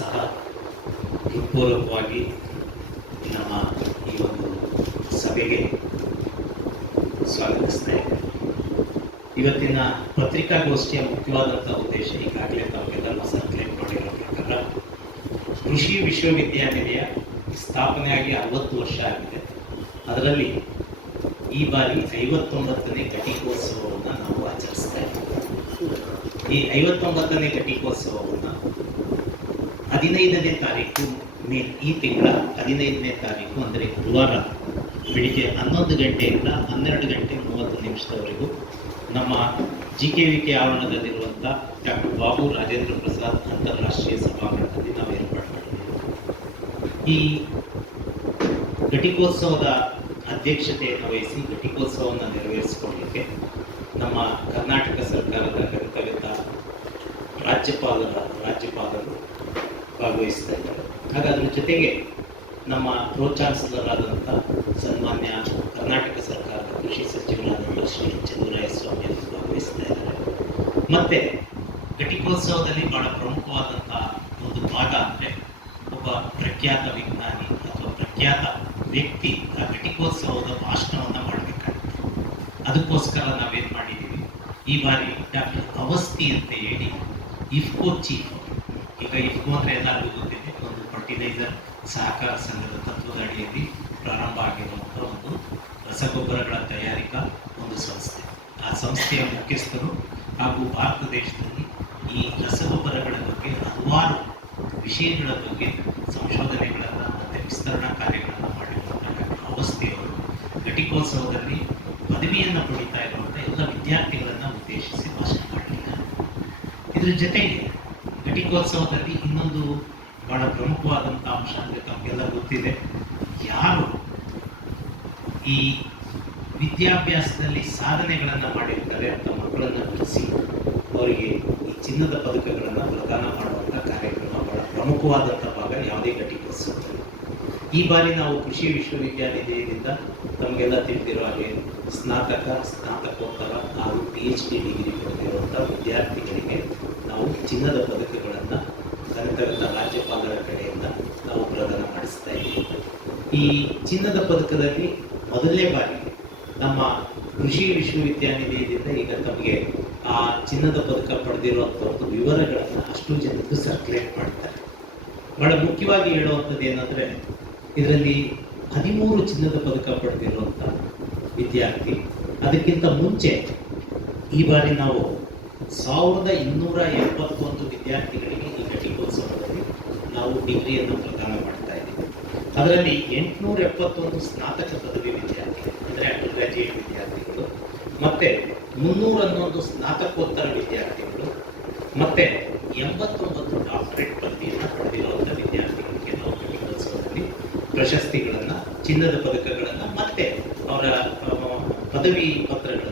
ಸಹ ಹೃತ್ಪೂರ್ವಕವಾಗಿ ನಮ್ಮ ಈ ಒಂದು ಸಭೆಗೆ ಸ್ವಾಗತಿಸ್ತಾ ಇದ್ದೇನೆ. ಇವತ್ತಿನ ಪತ್ರಿಕಾಗೋಷ್ಠಿಯ ಮುಖ್ಯವಾದಂಥ ಉದ್ದೇಶ ಈಗಾಗಲೇ ತಾವೆಲ್ಲರೂ ಸರ್ಕ್ಯುಲೇಟ್ ಮಾಡಿರೋ ಪ್ರಕಾರ ಕೃಷಿ ವಿಶ್ವವಿದ್ಯಾನಿಲಯ ಸ್ಥಾಪನೆಯಾಗಿ 60 ವರ್ಷ ಆಗಿದೆ. ಅದರಲ್ಲಿ ಈ ಬಾರಿ 59ನೇ ಘಟಿಕೋತ್ಸವವನ್ನು ನಾವು ಆಚರಿಸ್ತಾ ಇದ್ದೇವೆ. ಈ 59ನೇ ಘಟಿಕೋತ್ಸವವನ್ನು 15ನೇ ತಾರೀಕು ಈ ತಿಂಗಳ 15ನೇ ತಾರೀಕು ಅಂದರೆ ಗುರುವಾರ ಬೆಳಿಗ್ಗೆ 11 ಗಂಟೆಯಿಂದ 12 ಗಂಟೆ 30 ನಿಮಿಷದವರೆಗೂ ನಮ್ಮ GKVK ಆವರಣದಲ್ಲಿರುವಂಥ ಡಾಕ್ಟರ್ ಬಾಬು ರಾಜೇಂದ್ರ ಪ್ರಸಾದ್ ಅಂತಾರಾಷ್ಟ್ರೀಯ ಸಭಾಂಗಣದಲ್ಲಿ ನಾವು ಏರ್ಪಾಡು ಮಾಡಿದ್ದೇವೆ. ಈ ಘಟಿಕೋತ್ಸವದ ಅಧ್ಯಕ್ಷತೆಯನ್ನು ವಹಿಸಿ ಘಟಿಕೋತ್ಸವವನ್ನು ನೆರವೇರಿಸಿಕೊಳ್ಳಲಿಕ್ಕೆ ನಮ್ಮ ಕರ್ನಾಟಕ ಸರ್ಕಾರದ ಗಣಿತವಿದ್ದ ರಾಜ್ಯಪಾಲರು ಭಾಗವಹಿಸ್ತಾ ಇದ್ದಾರೆ. ಹಾಗಾದ್ರ ಜೊತೆಗೆ ನಮ್ಮ ಪ್ರೋ ಚಾನ್ಸಲರ್ ಆದಂಥ ಸನ್ಮಾನ್ಯ ಕರ್ನಾಟಕ ಸರ್ಕಾರದ ಕೃಷಿ ಸಚಿವರಾದಂಥ ಶ್ರೀ ಚಂದ್ರರಾಯಸ್ವಾಮಿ ಅವರು ಭಾಗವಹಿಸ್ತಾ ಇದ್ದಾರೆ. ಮತ್ತು ಘಟಿಕೋತ್ಸವದಲ್ಲಿ ಬಹಳ ಪ್ರಮುಖವಾದಂಥ ಒಂದು ಭಾಗ ಅಂದರೆ ಒಬ್ಬ ಪ್ರಖ್ಯಾತ ವಿಜ್ಞಾನಿ ಅಥವಾ ಪ್ರಖ್ಯಾತ ವ್ಯಕ್ತಿ ಆ ಘಟಿಕೋತ್ಸವದ ಭಾಷಣವನ್ನು ಮಾಡಬೇಕಾಗುತ್ತೆ. ಅದಕ್ಕೋಸ್ಕರ ನಾವೇನು ಮಾಡಿದ್ದೀವಿ, ಈ ಬಾರಿ ಡಾಕ್ಟರ್ ಅವಸ್ಥಿ ಅಂತ ಹೇಳಿ ಇಫ್ಕೋ ಚೀಫ್, ಈಗ ಇಫ್ಕೋ ಅಂದರೆ ಎಲ್ಲರಿಗೂ ಗೊತ್ತಿದೆ, ಒಂದು ಫರ್ಟಿಲೈಸರ್ ಸಹಕಾರ ಸಂಘದ ತತ್ವದ ಅಡಿಯಲ್ಲಿ ಪ್ರಾರಂಭ ಆಗಿರುವಂಥ ಒಂದು ರಸಗೊಬ್ಬರಗಳ ತಯಾರಿಕಾ ಒಂದು ಸಂಸ್ಥೆ. ಆ ಸಂಸ್ಥೆಯ ಮುಖ್ಯಸ್ಥರು ಹಾಗೂ ಭಾರತ ದೇಶದಲ್ಲಿ ಈ ರಸಗೊಬ್ಬರಗಳ ಬಗ್ಗೆ ಹಲವಾರು ವಿಷಯಗಳ ಬಗ್ಗೆ ಸಂಶೋಧನೆಗಳನ್ನು ಮತ್ತು ವಿಸ್ತರಣಾ ಕಾರ್ಯಗಳನ್ನು ಮಾಡಿರುವಂಥ ಡಾಕ್ಟರ್ ಅವಸ್ಥಿಯವರು ಘಟಿಕೋತ್ಸವದಲ್ಲಿ ಪದವಿಯನ್ನು ಪಡೀತಾ ಇರುವಂಥ ಎಲ್ಲ ವಿದ್ಯಾರ್ಥಿಗಳನ್ನು ಉದ್ದೇಶಿಸಿ ಭಾಷಣ ಮಾಡಲಿದ್ದಾರೆ. ಇದರ ಜೊತೆಗೆ ಘಟಿಕೋತ್ಸವದಲ್ಲಿ ಇನ್ನೊಂದು ಬಹಳ ಪ್ರಮುಖವಾದಂಥ ಅಂಶ ಅಂದರೆ ತಮಗೆಲ್ಲ ಗೊತ್ತಿದೆ, ಯಾರು ಈ ವಿದ್ಯಾಭ್ಯಾಸದಲ್ಲಿ ಸಾಧನೆಗಳನ್ನು ಮಾಡಿರ್ತಾರೆ ಅಂತ ಮಕ್ಕಳನ್ನು ಕರೆಸಿ ಅವರಿಗೆ ಈ ಚಿನ್ನದ ಪದಕಗಳನ್ನು ಪ್ರದಾನ ಮಾಡುವಂಥ ಕಾರ್ಯಕ್ರಮ ಬಹಳ ಪ್ರಮುಖವಾದಂಥ ಭಾಗ ಯಾವುದೇ ಘಟಿಕೋತ್ಸವದಲ್ಲಿ. ಈ ಬಾರಿ ನಾವು ಕೃಷಿ ವಿಶ್ವವಿದ್ಯಾನಿಲಯದಿಂದ ತಮಗೆಲ್ಲ ತಿಳಿದಿರೋ ಹಾಗೆ ಸ್ನಾತಕೋತ್ತರ ಹಾಗೂ PhD ಡಿಗ್ರಿ ಪಡೆದಿರುವಂಥ ವಿದ್ಯಾರ್ಥಿಗಳಿಗೆ ನಾವು ಚಿನ್ನದ ಪದಕಗಳನ್ನು ಗಣಿತವಿದ್ದ ರಾಜ್ಯಪಾಲರ ಕಡೆಯಿಂದ ನಾವು ಪ್ರದಾನ ಮಾಡಿಸ್ತಾ ಇದ್ದೀವಿ. ಈ ಚಿನ್ನದ ಪದಕದಲ್ಲಿ ಮೊದಲನೇ ಬಾರಿ ನಮ್ಮ ಕೃಷಿ ವಿಶ್ವವಿದ್ಯಾನಿಲಯದಿಂದ ಈಗ ತಮಗೆ ಆ ಚಿನ್ನದ ಪದಕ ಪಡೆದಿರುವಂಥ ಒಂದು ವಿವರಗಳನ್ನು ಅಷ್ಟು ಜನಕ್ಕೆ ಸರ್ಕ್ಯುಲೇಟ್ ಮಾಡ್ತಾರೆ. ಬಹಳ ಮುಖ್ಯವಾಗಿ ಹೇಳುವಂಥದ್ದು ಏನಂದರೆ, ಇದರಲ್ಲಿ 13 ಚಿನ್ನದ ಪದಕ ಪಡೆದಿರುವಂಥ ವಿದ್ಯಾರ್ಥಿ. ಅದಕ್ಕಿಂತ ಮುಂಚೆ ಈ ಬಾರಿ ನಾವು 1271 ವಿದ್ಯಾರ್ಥಿಗಳಿಗೆ ಈ ಘಟಿಕೋತ್ಸವದಲ್ಲಿ ನಾವು ಡಿಗ್ರಿಯನ್ನು ಪ್ರದಾನ ಮಾಡ್ತಾ ಇದ್ದೀವಿ. ಅದರಲ್ಲಿ 871 ಸ್ನಾತಕ ಪದವಿ ವಿದ್ಯಾರ್ಥಿಗಳು ಅಂದರೆ ಅಂಡರ್ ಗ್ರಾಜ್ಯುಯೇಟ್ ವಿದ್ಯಾರ್ಥಿಗಳು, ಮತ್ತು 311 ಸ್ನಾತಕೋತ್ತರ ವಿದ್ಯಾರ್ಥಿಗಳು, ಮತ್ತು 89 ಡಾಕ್ಟರೇಟ್ ಪದವಿಯನ್ನು ಪಡೆದಿರುವಂಥ ವಿದ್ಯಾರ್ಥಿಗಳಿಗೆ ನಾವು ಘಟಿಕೋತ್ಸವದಲ್ಲಿ ಪ್ರಶಸ್ತಿಗಳನ್ನು, ಚಿನ್ನದ ಪದಕಗಳನ್ನು ಮತ್ತು ಅವರ ಪದವಿ ಪತ್ರಗಳನ್ನು